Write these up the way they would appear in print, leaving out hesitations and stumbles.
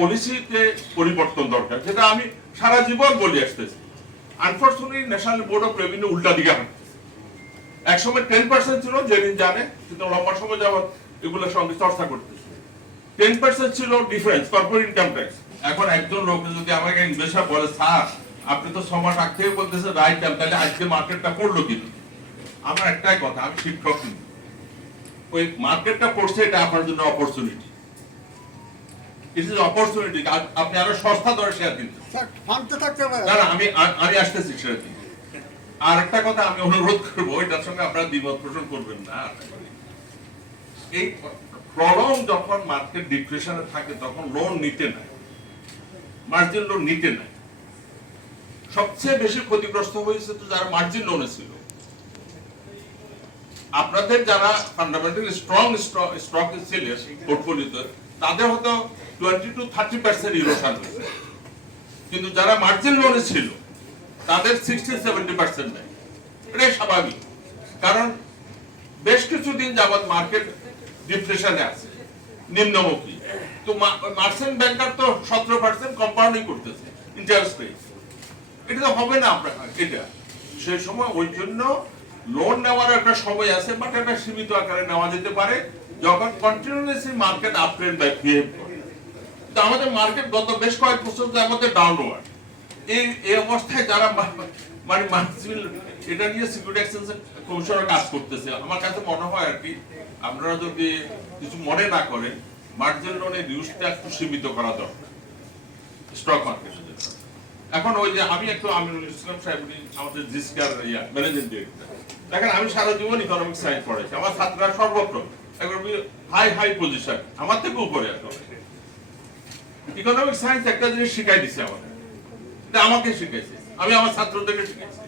পলিসিতে পরিবর্তন দরকার, যেটা আমি সারা জীবন বলে আসতেছি। Unfortunately national board of revenue উল্টা দিকে হাঁটছে। একসময় 10% ছিল, যেদিন জানে, কিন্তু লম্বা সময় যাবত এগুলোর সঙ্গে চর্চা করতেছে। 10% ছিল ডিফারেন্স কর্পোরেট ইনকাম ট্যাক্স। এখন একজন লোক যদি আমাকে ইনভেস্টর বলে, স্যার আপনি তো 6 মাস আগ থেকে বলতেছেন রাইট টাইম, তাহলে আজকে মার্কেটটা পড়লো কিন্তু আমার একটাই কথা, আমি শিক্ষক কিন্তু ওই মার্কেটটা পড়ছে, এটা আপনার জন্য অপরচুনিটি। It is opportunity. আপনি আরো সস্তা দরে শেয়ার কিনতে না, আমি আসতেছি সেটা দিকে। আর একটা কথা আমি অনুরোধ করবো, এটার সঙ্গে আপনারা দ্বিমত পোষণ করবেন না। এই প্রলং যখন মার্কেট ডিপ্রেশনে থাকে তখন লোন নিতে নাই, মার্জিন লোন নিতে নাই। সবচেয়ে বেশি ক্ষতিগ্রস্ত হয়েছে তো যারা মার্জিন লোনে ছিল। আপনাদের যারা ফান্ডামেন্টালি স্ট্রং স্টক ছিল পোর্টফোলিওতে, তাদের হয়তো 20 to 30% ইরোশন হয়েছে, কিন্তু যারা মার্জিন লোনে ছিল তাদের 60-70% নেই। এটাই স্বাভাবিক, কারণ বেশ কিছুদিন যাবৎ মার্কেট ডিপ্রেশনে আছে, নিম্নমুখী। তো মার্চেন্ট ব্যাংকার তো 17% কম্পাউন্ডিং করতেছে ইন্টারেস্ট রেট। এটা তো হবে না আপনার, এটা সেই সময়। ওই জন্য লোন নেওয়ার একটা সময় আছে, বাট একটা সীমিত আকারে নেওয়া যেতে পারে যখন কন্টিনিউয়াসলি মার্কেট আপ ট্রেন্ড বা বিহেভ করে। তো আমাদের মার্কেট গত বেশ কয়েক বছর আমাদের ডাউনওয়ার্ড। এই অবস্থায় যারা মানে মার্জিন, এটা নিয়ে সিকিউরিটি এক্সচেঞ্জ কমিশনার কাজ করতেছে, আমার কাছে মনে হয় আর কি, আপনারা যদি কিছু মনে না করেন, মার্জিন লোনের ইউজটা একটু সীমিত করা দরকার স্টক মার্কেটে। এখন ওই যে আমি একটু আমিনুল ইসলাম সাহেব, আমাদের জিসকার ম্যানেজিং ডিরেক্টর, দেখেন আমি সারা জীবন ইকোনমিক সায়েন্স পড়েছি, আমার ছাত্ররা সর্বত্র হাই পজিশন, আমার থেকে উপরে। ইকোনমিক সায়েন্স একটা জিনিস শিখাই দিছে আমাদের, এটা আমাকে শিখাইছে, আমি আমার ছাত্রদেরকে শিখাইছি,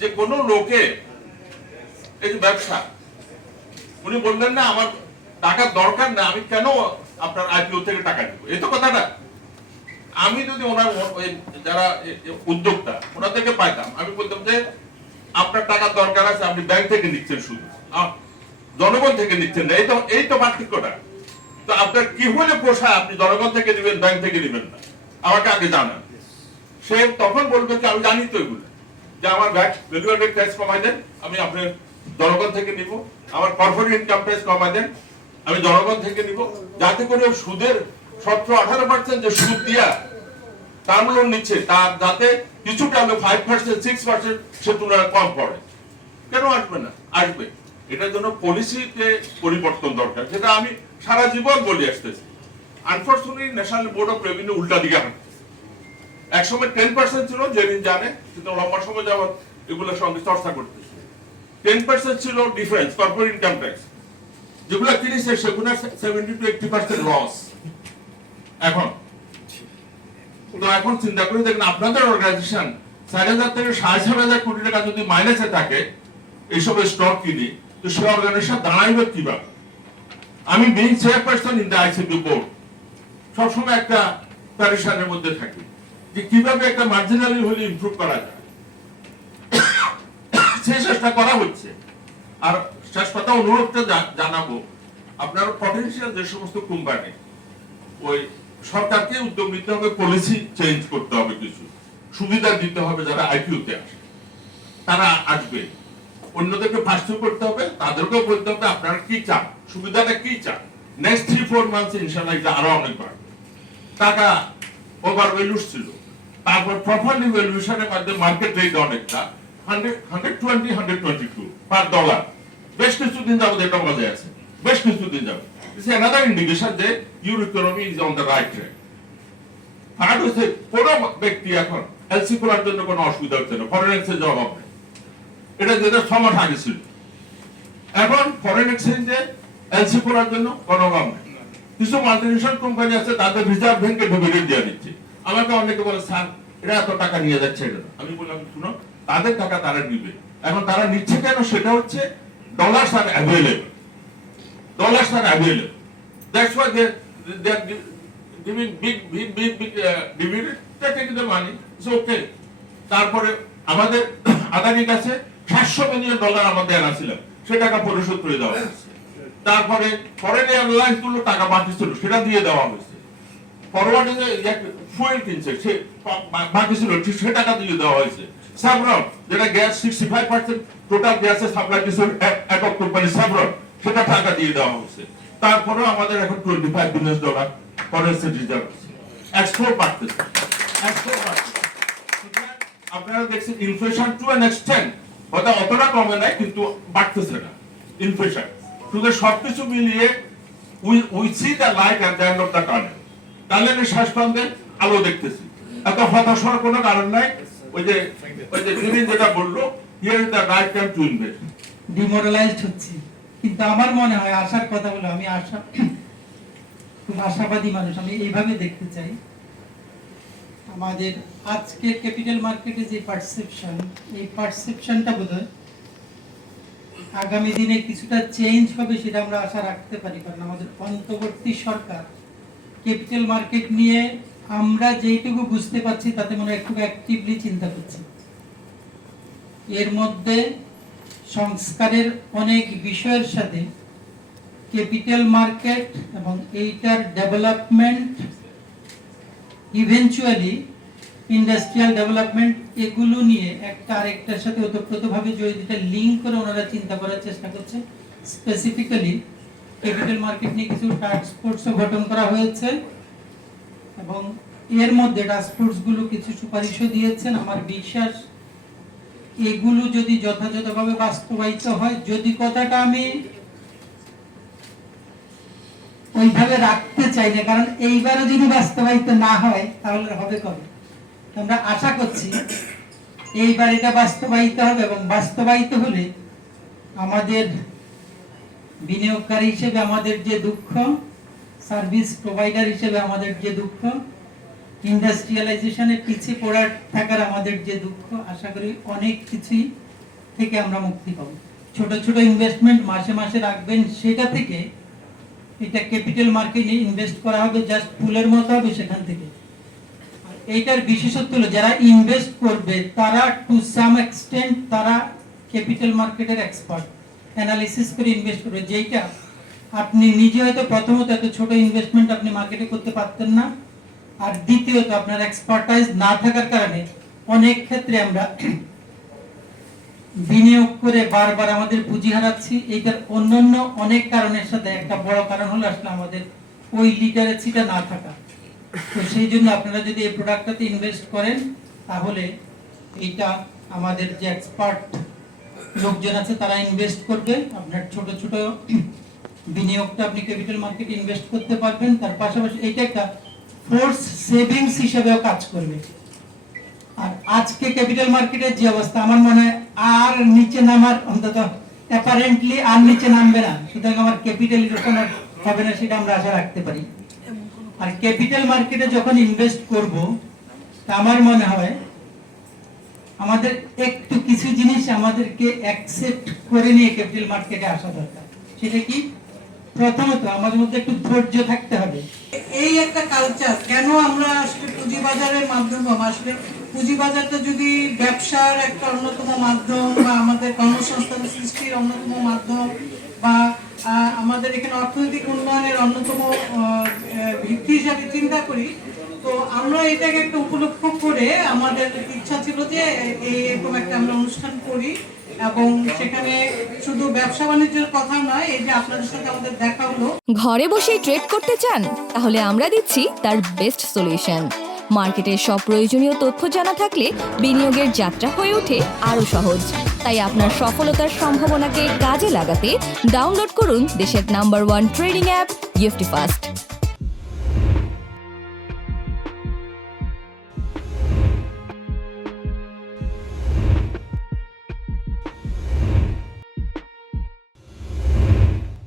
যে কোন লোকে এই যে ব্যবসা, উনি বললেন না আমার টাকার দরকার না, আমি কেন আপনার আইপিও থেকে টাকা দিব, এই তো কথাটা। আমি যদি ওনার যারা উদ্যোক্তা ওনাদেরকে পাইতাম, আমি বলতাম যে আপনার টাকার দরকার আছে, আপনি ব্যাংক থেকে নিচ্ছেন, শুধু জনগণ থেকে নিচ্ছেন না, এই তো পার্থক্যটা। তো আপনার কি হলে পোষায় আপনি জনগণ থেকে দিবেন, ব্যাংক থেকে দিবেন না, আমাকে আগে জানান। সে তখন বলবে যে আমি জানি তো এগুলো, যে আমার ভ্যালু অ্যাডেড ট্যাক্স কমাই দেন, আমি আপনার জনগণ থেকে নিব, আমার কর্পোরেট ইনকাম ট্যাক্স কমাই দেন, আমি জনগণ থেকে নিব, যাতে করে সুদের 17-18% যে সুদ দিয়া টার্ম লোন নিচ্ছে, তার যাতে কিছুটা 5%-6% সে তুলনায় কম পড়ে। কেন আসবে না? আসবে। এটার জন্য পলিসিতে পরিবর্তন দরকার, যেটা আমি সারা জীবন বলে আসতেছি। Unfortunately national board of revenue উল্টা দিকে হাঁটছে। একসময় 10% ছিল, যেদিন জানে, কিন্তু লম্বা সময় যাবত এগুলোর সঙ্গে চর্চা করতেছে। 10% ছিল ডিফারেন্স কর্পোরেট ইনকাম ট্যাক্স, যেগুলো কিনেছে সেগুলো 70 to 80% লস। এখন চিন্তা করে দেখেন, আপনাদের অর্গানাইজেশন 4,000 থেকে 7,500 কোটি টাকা যদি মাইনাসে থাকে এইসব স্টক কিনে, তো সে অর্গানাইজেশন দাঁড়াইবে কিভাবে? আমি being chairperson in the ICP board সবসময় একটা প্যারিশানের মধ্যে থাকি, যে কিভাবে একটা মার্জিনালি হলে ইমপ্রুভ করা যায়, সেই চেষ্টা করা হচ্ছে। আর শেষ কথা, অনুরোধটা জানাবো, আপনার পটেনশিয়াল যে সমস্ত কোম্পানি, ওই সরকারকে উদ্যোগ নিতে হবে, পলিসি চেঞ্জ করতে হবে, কিছু সুবিধা দিতে হবে, যারা আইপিও তে আসে তারা আসবে, অন্যদেরকে ফার্স্ট করতে হবে, তাদেরকেও বলতে হবে আপনারা কি চান, সুবিধাটা কি চান। নেক্সট 3-4 মান্থস ইনশাআল্লাহ এটা আরো অনেক বাড়বে। টাকা ওভার ভ্যালুস ছিল, তারপর প্রপারলি ভ্যালুয়েশনের মাধ্যমে মার্কেট রেট অনেকটা 120-122 পার ডলার বেশ কিছুদিন যাবত এটা বজায় আছে, বেশ কিছুদিন যাবত। It's another indication that your economy is on the right track. Third হচ্ছে, কোন ব্যক্তি এখন এলসি করার জন্য কোনো অসুবিধা হচ্ছে না, ফরেন এক্সচেঞ্জ অভাব নেই, এটা যেটা 6 মাস আগে ছিল। এখন ফরেন এক্সচেঞ্জে এলসি করার জন্য কোনো অভাব নেই। কিছু মাল্টিনেশনাল কোম্পানি আছে, তাদের রিজার্ভ ব্যাংকে ডিভিডেন্ড দিয়ে দিচ্ছে। আমাকে অনেকে বলে, স্যার এরা এত টাকা নিয়ে যাচ্ছে, আমি বললাম শুনো, তাদের টাকা তারা নিবে। এখন তারা নিচ্ছে কেন? সেটা হচ্ছে dollars R available, dollars are available. That's why they are giving big dividend. They take the money. It's okay. তারপরে আমাদের আদানির কাছে $700 মিলিয়ন আমাদের আনা ছিল, সে টাকা পরিশোধ করে দেওয়া হয়েছে। তারপরে ফরেন এয়ারলাইন্স গুলো টাকা বাকি ছিল, সেটা দিয়ে দেওয়া হয়েছে। ফরওয়ার্ডিং এ ফুয়েল কিনছে, সে বাকি ছিল সে টাকা দিয়ে দেওয়া হয়েছে। সাবরন যেটা গ্যাস 65% টোটাল গ্যাসের সাপ্লাই দিচ্ছে একক কোম্পানি সাবরন, সেটা টাকা দিয়ে দেওয়া হয়েছে। তারপরেও আমাদের এখন $25 বিলিয়ন ফরেস্টের রিজার্ভ আছে, এক্সপোর্ট বাড়তেছে, এক্সপোর্ট বাড়তেছে। আপনারা দেখছেন ইনফ্লেশন টু অ্যান এক্সটেন্ট হয়তো অতটা কমে নাই, কিন্তু বাড়তেছে না ইনফ্লেশন। শুধু সবকিছু মিলিয়ে we see the light at the end of the tunnel. টানেলের শেষ প্রান্তে আলো দেখতেছি, এত হতাশ হওয়ার কোনো কারণ নাই। ওই যে যিনি যেটা বললো, here is the right time to invest. Demoralised হচ্ছে, কিন্তু আমার মনে হয় আশার কথা বলে, আমি খুব আশাবাদী মানুষ, আমি এইভাবে দেখতে চাই আমাদের আজকে ক্যাপিটাল মার্কেটে যে পারসেপশন, এই পারসেপশনটা বোধহয় আগামী দিনে কিছুটা চেঞ্জ হবে, সেটা আমরা আশা রাখতে পারি। কারণ আমাদের অন্তর্বর্তী সরকার ক্যাপিটাল মার্কেট নিয়ে আমরা যেইটুকু বুঝতে পারছি তাতে মনে হয় খুব অ্যাক্টিভলি চিন্তা করছি। এর মধ্যে সংস্কারের অনেক বিষয়ের সাথে ক্যাপিটাল মার্কেট এবং এইটার ডেভেলপমেন্ট, ইভেনচুয়ালি ইন্ডাস্ট্রিয়াল ডেভেলপমেন্ট, এগুলো নিয়ে একটা আরেকটার সাথে ওতপ্রোতভাবে জড়িত লিঙ্ক করে ওনারা চিন্তা করার চেষ্টা করছে। স্পেসিফিক্যালি ক্যাপিটাল মার্কেট নিয়ে কিছু টাস্ক ফোর্সও গঠন করা হয়েছে এবং এর মধ্যে টাস্ক ফোর্সগুলো কিছু সুপারিশও দিয়েছেন। আমার বিশ্বাস এগুলো যদি যথাযথভাবে বাস্তবায়িত হয়, যদি কথাটা আমি ওইভাবে রাখতে চাই না, কারণ এইবারও যদি বাস্তবায়িত না হয় তাহলে হবে কবে? আমরা আশা করছি এইবার এটা বাস্তবায়িত হবে এবং বাস্তবায়িত হলে আমাদের বিনিয়োগকারী হিসেবে আমাদের যে দুঃখ, সার্ভিস প্রোভাইডার হিসেবে আমাদের যে দুঃখ, ইন্ডাস্ট্রিয়ালাইজেশনে পিছিয়ে পড়ার থাকার আমাদের যে দুঃখ, আশা করি অনেক কিছুই থেকে আমরা মুক্তি পাবো। ছোট ছোট ইনভেস্টমেন্ট মাসে মাসে রাখবেন, সেটা থেকে এটা ক্যাপিটাল মার্কেটে ইনভেস্ট করা হবে, জাস্ট পুলের মতো হবে সেখান থেকে। এইটার বিশেষত্ব হলো যারা ইনভেস্ট করবে তারা টু সাম এক্সটেন্ট তারা ক্যাপিটাল মার্কেটের এক্সপার্ট, অ্যানালিসিস করে ইনভেস্ট করবে, যেটা আপনি নিজে হয়তো প্রথমত এত ছোট ইনভেস্টমেন্ট আপনি মার্কেটে করতে পারতেন না, আর দ্বিতীয়ত আপনার এক্সপার্টাইজ না থাকার কারণে অনেক ক্ষেত্রে আমরা বিনিয়োগ করে বারবার আমাদের পুঁজি হারাচ্ছি। এইটার অন্যান্য অনেক কারণের সাথে একটা বড় কারণ হলো আসলে আমাদের ওই লিটারেসিটা না থাকা। তো সেই জন্য আপনারা যদি এই প্রোডাক্টটাতে ইনভেস্ট করেন তাহলে এইটা আমাদের যে এক্সপার্ট লোকজন আছে তারা ইনভেস্ট করবে, আপনার ছোট ছোট বিনিয়োগটা আপনি ক্যাপিটাল মার্কেটে ইনভেস্ট করতে পারবেন। তার পাশাপাশি এইটা একটা ফোর্স সেভিংস হিসেবেও কাজ করবে। আর আজকে ক্যাপিটাল মার্কেটের যে অবস্থা, আমার মনে হয় আর নিচে নামার, অন্তত অ্যাপারেন্টলি আর নিচে নামবে না, সুতরাং আমার ক্যাপিটাল ইরোশন হবে না, সেটা আমরা আশা রাখতে পারি। আর ক্যাপিটাল মার্কেটে যখন ইনভেস্ট করব, তা আমার মনে হয় আমাদের একটু কিছু জিনিস আমাদেরকে অ্যাকসেপ্ট করে নিয়ে ক্যাপিটাল মার্কেটে আসা দরকার। সেটা কি? প্রথমত আমাদের মধ্যে একটু ধৈর্য থাকতে হবে। এই একটা কালচার, কেন আমরা আসলে পুঁজিবাজারের মাধ্যমে, আসলে পুঁজিবাজারটা যদি ব্যবসার একটা অন্যতম মাধ্যম বা আমাদের কর্মসংস্থান সৃষ্টির অন্যতম মাধ্যম বা আমাদের এখানে অর্থনৈতিক উন্নয়নের অন্যতম ভিত্তি হিসাবে চিন্তা করি, তো আমরা এটাকে একটা উপলক্ষ করে আমাদের ইচ্ছা ছিল যে এরকম একটা আমরা অনুষ্ঠান করি এবং সেখানে শুধু ব্যবসা বাণিজ্যের কথা নয়, এই যে আপনাদের সাথে আমাদের দেখা হলো। ঘরে বসে ট্রেড করতে চান? তাহলে আমরা দিচ্ছি তার বেস্ট সলিউশন। মার্কেটের সব প্রয়োজনীয় তথ্য জানা থাকলে বিনিয়োগের যাত্রা হয়ে ওঠে আরো সহজ। তাই আপনার সফলতার সম্ভাবনাকে কাজে লাগাতে ডাউনলোড করুন দেশের number 1 trading app EFT fast.